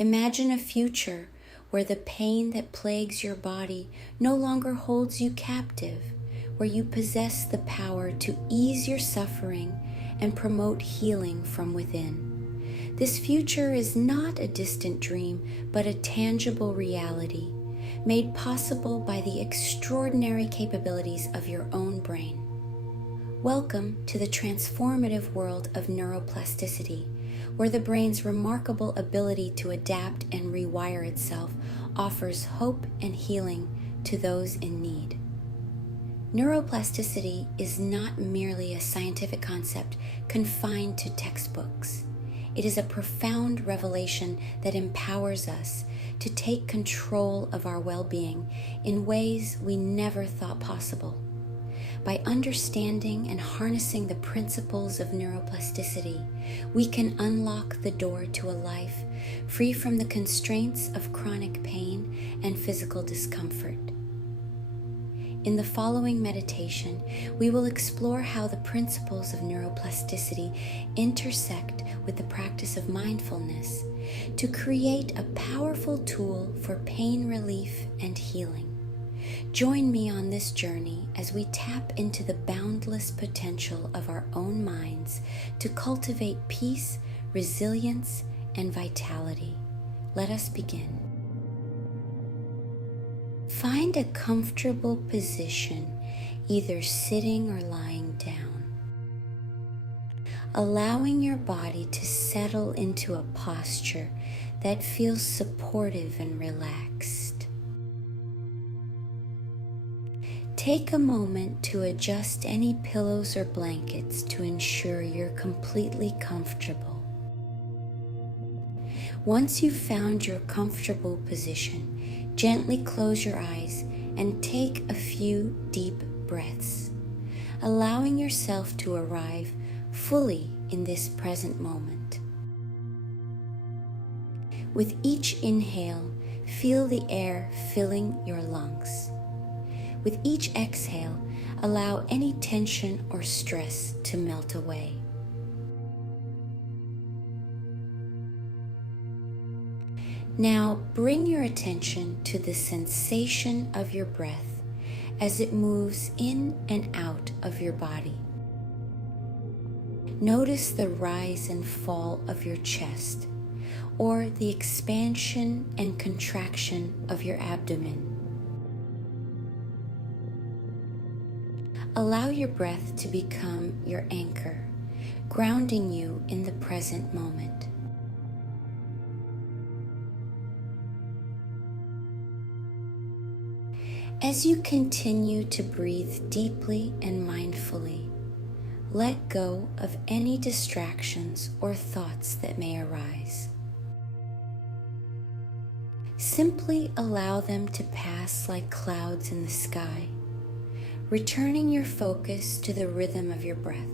Imagine a future where the pain that plagues your body no longer holds you captive, where you possess the power to ease your suffering and promote healing from within. This future is not a distant dream, but a tangible reality, made possible by the extraordinary capabilities of your own brain. Welcome to the transformative world of neuroplasticity, where the brain's remarkable ability to adapt and rewire itself offers hope and healing to those in need. Neuroplasticity is not merely a scientific concept confined to textbooks. It is a profound revelation that empowers us to take control of our well-being in ways we never thought possible. By understanding and harnessing the principles of neuroplasticity, we can unlock the door to a life free from the constraints of chronic pain and physical discomfort. In the following meditation, we will explore how the principles of neuroplasticity intersect with the practice of mindfulness to create a powerful tool for pain relief and healing. Join me on this journey as we tap into the boundless potential of our own minds to cultivate peace, resilience, and vitality. Let us begin. Find a comfortable position, either sitting or lying down, allowing your body to settle into a posture that feels supportive and relaxed. Take a moment to adjust any pillows or blankets to ensure you're completely comfortable. Once you've found your comfortable position, gently close your eyes and take a few deep breaths, allowing yourself to arrive fully in this present moment. With each inhale, feel the air filling your lungs. With each exhale, allow any tension or stress to melt away. Now bring your attention to the sensation of your breath as it moves in and out of your body. Notice the rise and fall of your chest, or the expansion and contraction of your abdomen. Allow your breath to become your anchor, grounding you in the present moment. As you continue to breathe deeply and mindfully, let go of any distractions or thoughts that may arise. Simply allow them to pass like clouds in the sky, returning your focus to the rhythm of your breath.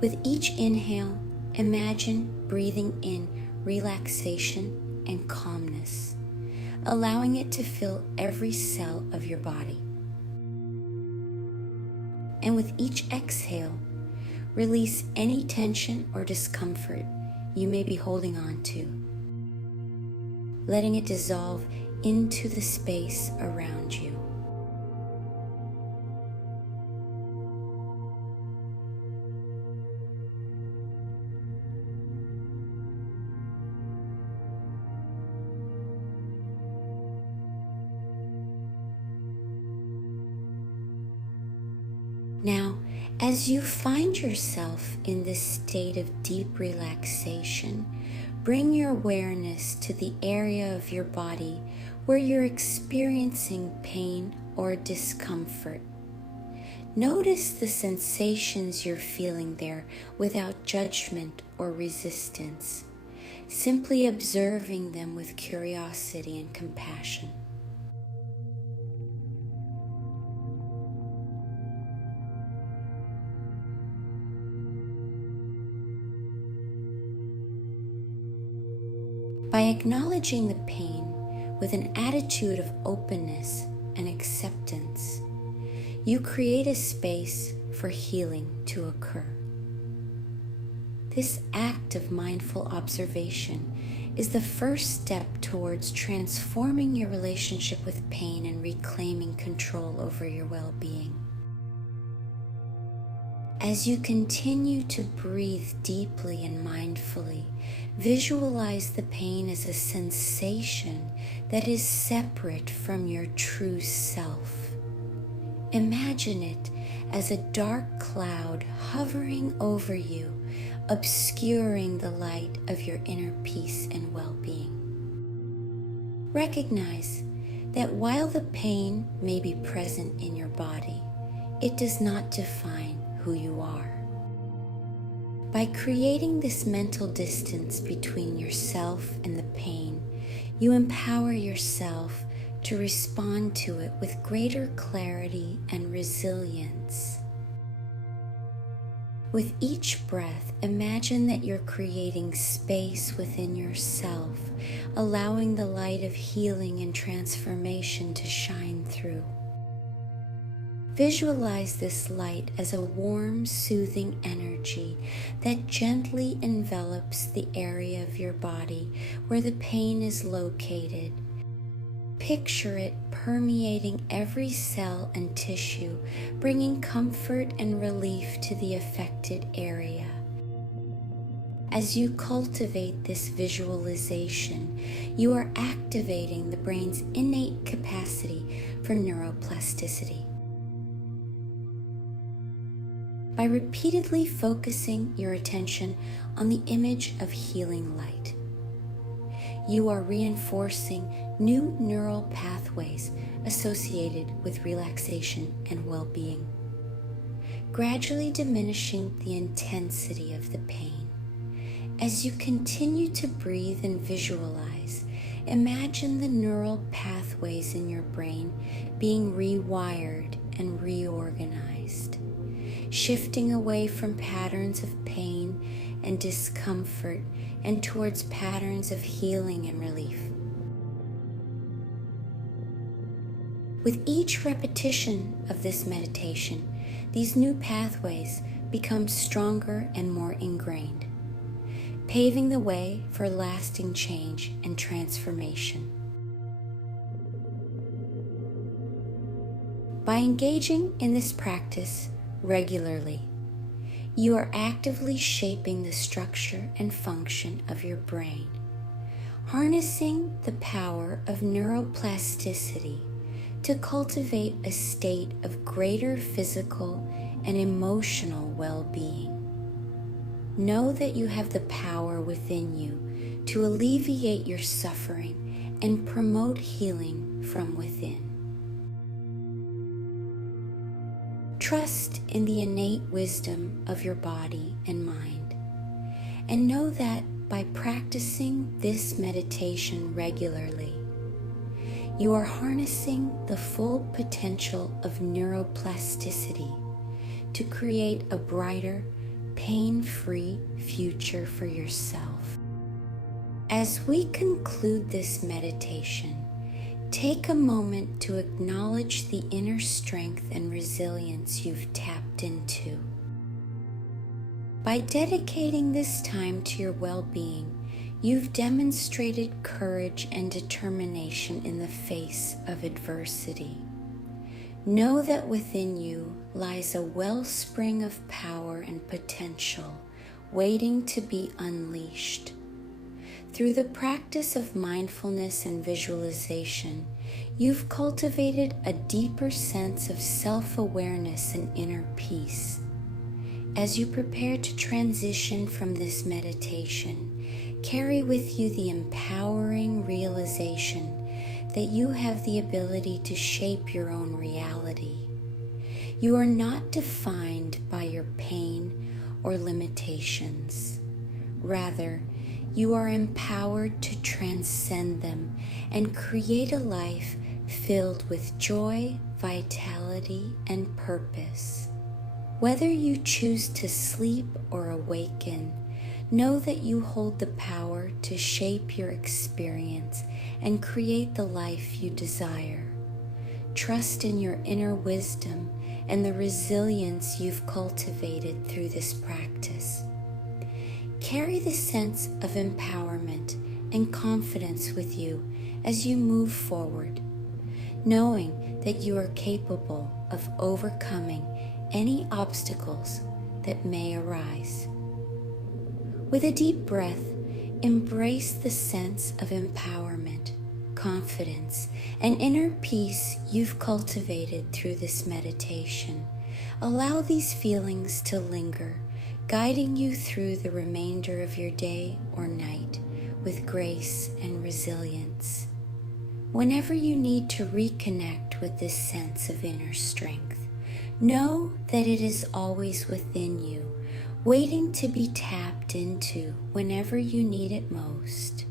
With each inhale, imagine breathing in relaxation and calmness, allowing it to fill every cell of your body. And with each exhale, release any tension or discomfort you may be holding on to, letting it dissolve into the space around you. Now, as you find yourself in this state of deep relaxation, bring your awareness to the area of your body where you're experiencing pain or discomfort. Notice the sensations you're feeling there without judgment or resistance, simply observing them with curiosity and compassion. By acknowledging the pain with an attitude of openness and acceptance, you create a space for healing to occur. This act of mindful observation is the first step towards transforming your relationship with pain and reclaiming control over your well-being. As you continue to breathe deeply and mindfully, visualize the pain as a sensation that is separate from your true self. Imagine it as a dark cloud hovering over you, obscuring the light of your inner peace and well-being. Recognize that while the pain may be present in your body, it does not define who you are. By creating this mental distance between yourself and the pain, you empower yourself to respond to it with greater clarity and resilience. With each breath, imagine that you're creating space within yourself, allowing the light of healing and transformation to shine through. Visualize this light as a warm, soothing energy that gently envelops the area of your body where the pain is located. Picture it permeating every cell and tissue, bringing comfort and relief to the affected area. As you cultivate this visualization, you are activating the brain's innate capacity for neuroplasticity. By repeatedly focusing your attention on the image of healing light, you are reinforcing new neural pathways associated with relaxation and well-being, gradually diminishing the intensity of the pain. As you continue to breathe and visualize, imagine the neural pathways in your brain being rewired and reorganized, shifting away from patterns of pain and discomfort and towards patterns of healing and relief. With each repetition of this meditation, these new pathways become stronger and more ingrained, paving the way for lasting change and transformation. By engaging in this practice regularly, you are actively shaping the structure and function of your brain, harnessing the power of neuroplasticity to cultivate a state of greater physical and emotional well-being. Know that you have the power within you to alleviate your suffering and promote healing from within. Trust in the innate wisdom of your body and mind, and know that by practicing this meditation regularly, you are harnessing the full potential of neuroplasticity to create a brighter, pain-free future for yourself. As we conclude this meditation, take a moment to acknowledge the inner strength and resilience you've tapped into. By dedicating this time to your well-being, you've demonstrated courage and determination in the face of adversity. Know that within you lies a wellspring of power and potential waiting to be unleashed. Through the practice of mindfulness and visualization, you've cultivated a deeper sense of self-awareness and inner peace. As you prepare to transition from this meditation, carry with you the empowering realization that you have the ability to shape your own reality. You are not defined by your pain or limitations. Rather, you are empowered to transcend them and create a life filled with joy, vitality, and purpose. Whether you choose to sleep or awaken, know that you hold the power to shape your experience and create the life you desire. Trust in your inner wisdom and the resilience you've cultivated through this practice. Carry the sense of empowerment and confidence with you as you move forward, knowing that you are capable of overcoming any obstacles that may arise. With a deep breath, embrace the sense of empowerment, confidence, and inner peace you've cultivated through this meditation. Allow these feelings to linger, guiding you through the remainder of your day or night with grace and resilience. Whenever you need to reconnect with this sense of inner strength, know that it is always within you, waiting to be tapped into whenever you need it most.